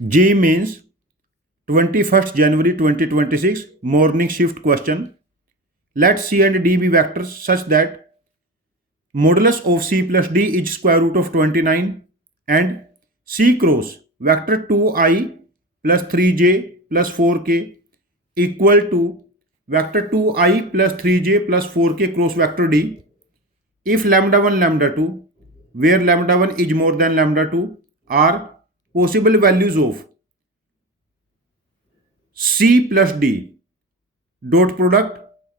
JEE Mains 21st January 2026 morning shift question. Let C and D be vectors such that modulus of C plus D is square root of 29 and C cross vector 2i plus 3j plus 4k equal to vector 2i plus 3j plus 4k cross vector D if lambda 1 lambda 2 where lambda 1 is more than lambda 2 are possible values of C plus D dot product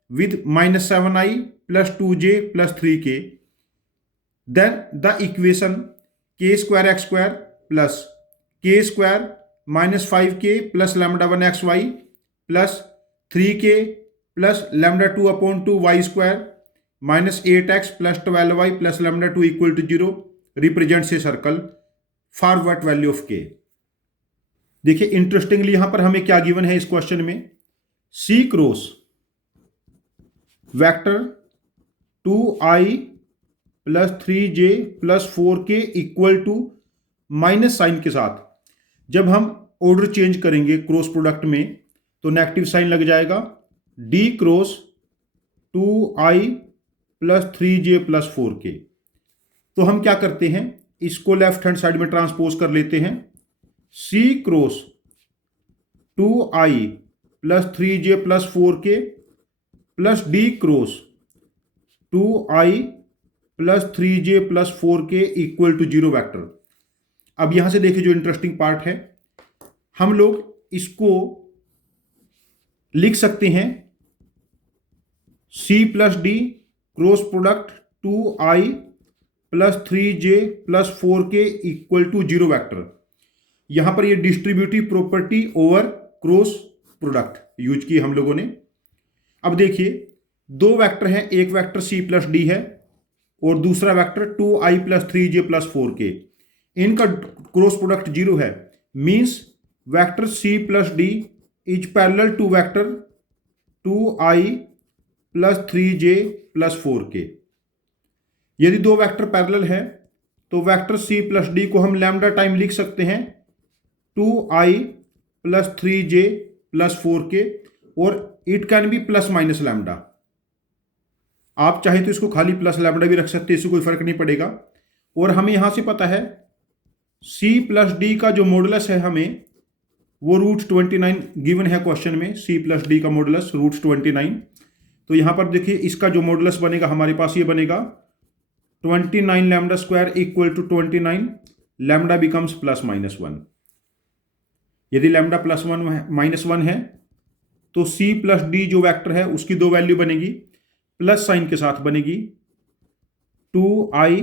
with minus 7i plus 2j plus 3k, then the equation k square x square plus k square minus 5k plus lambda 1 xy plus 3k plus lambda 2 upon 2 y square minus 8x plus 12y plus lambda 2 equal to 0 represents a circle for what value of k. देखिए interestingly यहां पर हमें क्या given है इस question में, C cross vector 2i plus 3j plus 4k equal to minus sign के साथ जब हम ऑर्डर चेंज करेंगे क्रॉस प्रोडक्ट में तो नेगेटिव साइन लग जाएगा, D cross 2i plus 3j plus 4k। तो हम क्या करते हैं, इसको लेफ्ट हैंड साइड में ट्रांसपोज कर लेते हैं, C cross 2i plus 3j plus 4k plus D cross 2i plus 3j plus 4k equal to 0 vector. अब यहां से देखिए जो इंटरेस्टिंग पार्ट है, हम लोग इसको लिख सकते हैं C plus D cross product 2i plus 3j plus 4k equal to 0 vector. यहां पर ये distributive property over cross product use की हम लोगों ने। अब देखिए दो वेक्टर हैं, एक वेक्टर C प्लस डी है और दूसरा vector 2i plus 3j plus 4k। इनका क्रॉस प्रोडक्ट 0 है, means vector C plus D is parallel to vector 2i plus 3j plus 4k। यदि दो वेक्टर पैरेलल है तो वेक्टर C प्लस डी को हम लैम्डा टाइम लिख सकते हैं 2i plus 3j plus 4k और it can be plus minus lambda. आप चाहे तो इसको खाली प्लस लैम्डा भी रख सकते हैं, इससे कोई फर्क नहीं पड़ेगा। और हमें यहां से पता है C प्लस डी का जो मॉडुलस है हमें वो √29 गिवन है क्वेश्चन में। C प्लस डी का मॉडुलस √29। तो यहां पर देखिए इसका जो मॉडुलस बनेगा हमारे पास ये बनेगा 29 lambda square equal to 29 lambda becomes plus minus 1। यदि लैम्डा प्लस 1 माइनस 1 है तो C प्लस डी जो वेक्टर है उसकी दो वैल्यू बनेगी, प्लस साइन के साथ बनेगी 2i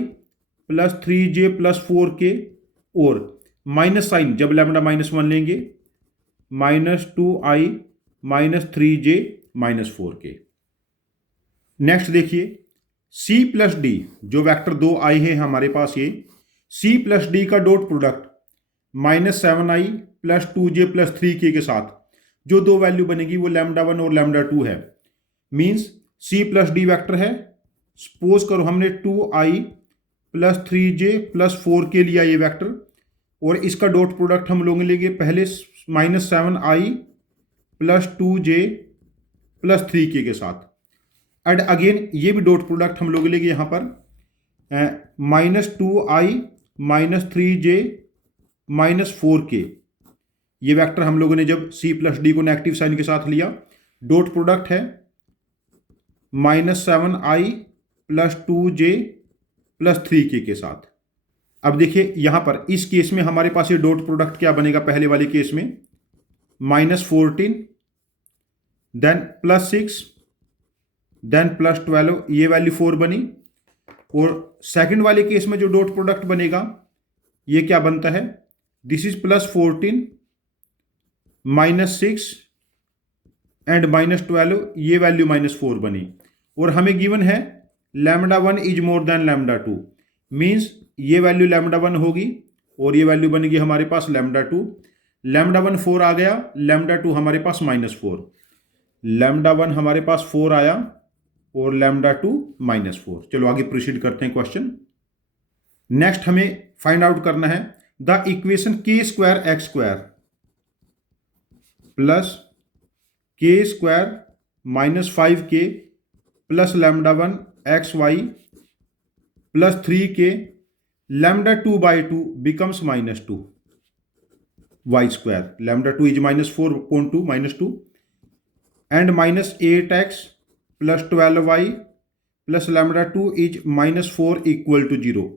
plus 3j plus 4k और माइनस साइन जब लैम्डा माइनस 1 लेंगे minus 2i minus 3j minus 4k। Next देखिए C प्लस डी जो वेक्टर 2i है हमारे पास, ये C प्लस डी का dot product minus 7i plus 2j plus 3k के साथ जो दो वैल्यू बनेगी वो लैम्डा 1 और लैम्डा 2 है। Means C plus D vector है, सपोज करो हमने 2i plus 3j plus 4k लिया ये वेक्टर, और इसका डॉट प्रोडक्ट हम लोग लेंगे पहले minus 7i plus 2j plus 3k के साथ। एंड अगेन ये भी डॉट प्रोडक्ट हम लोग लेंगे यहाँ पर minus 2i minus 3j minus 4k। ये वेक्टर हम लोगों ने जब C प्लस डी को नेगेटिव साइन के साथ लिया, डॉट प्रोडक्ट है minus 7i plus 2j plus 3k के साथ। अब देखिए यहां पर इस केस में हमारे पास ये डॉट प्रोडक्ट क्या बनेगा, पहले वाले केस में minus 14 then plus 6 then plus 12, ये वैल्यू 4 बनी। और सेकंड वाले केस में जो डॉट प्रोडक्ट बनेगा ये क्या बनता है, this is plus 14 minus 6 and minus 12, ये वैल्यू माइनस 4 बनी। और हमें गिवन है lambda 1 is more than lambda 2, means ये वैल्यू लैम्डा 1 होगी और ये वैल्यू बनेगी हमारे पास लैम्डा 2। लैम्डा 1 4 आ गया, लैम्डा 2 हमारे पास माइनस 4। लैम्डा 1 हमारे पास 4 आया और लैम्डा 2 माइनस 4। चलो आगे प्रोसीड करते हैं क्वेश्चन। नेक्स्ट हमें फाइंड आउट करना है the equation k square x square plus k square minus 5k plus lambda 1 x y plus 3k lambda 2 by 2 becomes minus 2 y square. Lambda 2 is minus 4.2 minus 2 and minus 8x plus 12y plus lambda 2 is minus 4 equal to 0.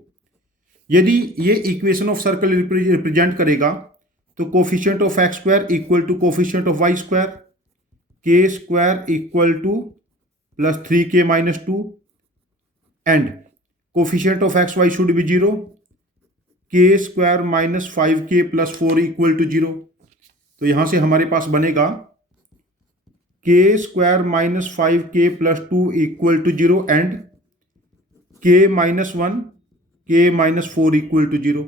यदि ये equation of circle represent करेगा तो coefficient of x square equal to coefficient of y square, k square equal to plus 3k minus 2 and coefficient of x y should be 0, k square minus 5k plus 4 equal to 0. तो यहां से हमारे पास बनेगा k square minus 5k plus 2 equal to 0 and k minus 1 k minus 4 equal to 0.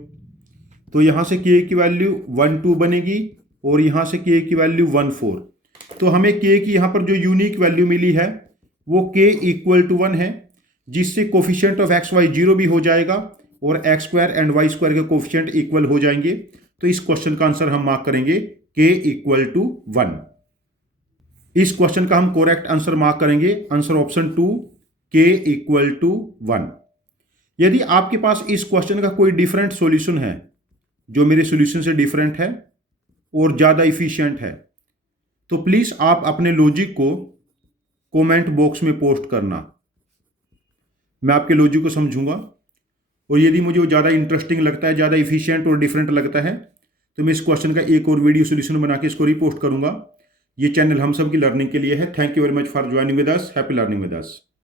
तो यहां से k की वैल्यू 1 2 बनेगी और यहां से k की वैल्यू 1 4. तो हमें k की यहां पर जो यूनिक वैल्यू मिली है वो k इक्वल टू 1 है, जिससे कोफिशिएंट ऑफ एक्स वाई 0 भी हो जाएगा और x square and y square के कोफिशिएंट इक्वल हो जाएंगे. तो इस क्वेश्चन का आंसर हम मार्क करेंगे k इक्वल टू 1. इस क्वेश्चन का हम करेक्ट आंसर मार्क करेंगे answer option 2 k equal to 1. यदि आपके पास इस क्वेश्चन का कोई डिफरेंट सॉल्यूशन है जो मेरे सॉल्यूशन से डिफरेंट है और ज़्यादा इफिशिएंट है, तो प्लीज़ आप अपने लॉजिक को कमेंट बॉक्स में पोस्ट करना. मैं आपके लॉजिक को समझूंगा और यदि मुझे वो ज़्यादा इंटरेस्टिंग लगता है, ज़्यादा इफिशिएंट और डिफरेंट लगता है, तो मैं इस क्वेश्चन का एक और वीडियो सॉल्यूशन बना के इसको रिपोस्ट करूंगा. ये चैनल हम सब की लर्निंग के लिए है. Thank you very much for joining with us. Happy learning with us.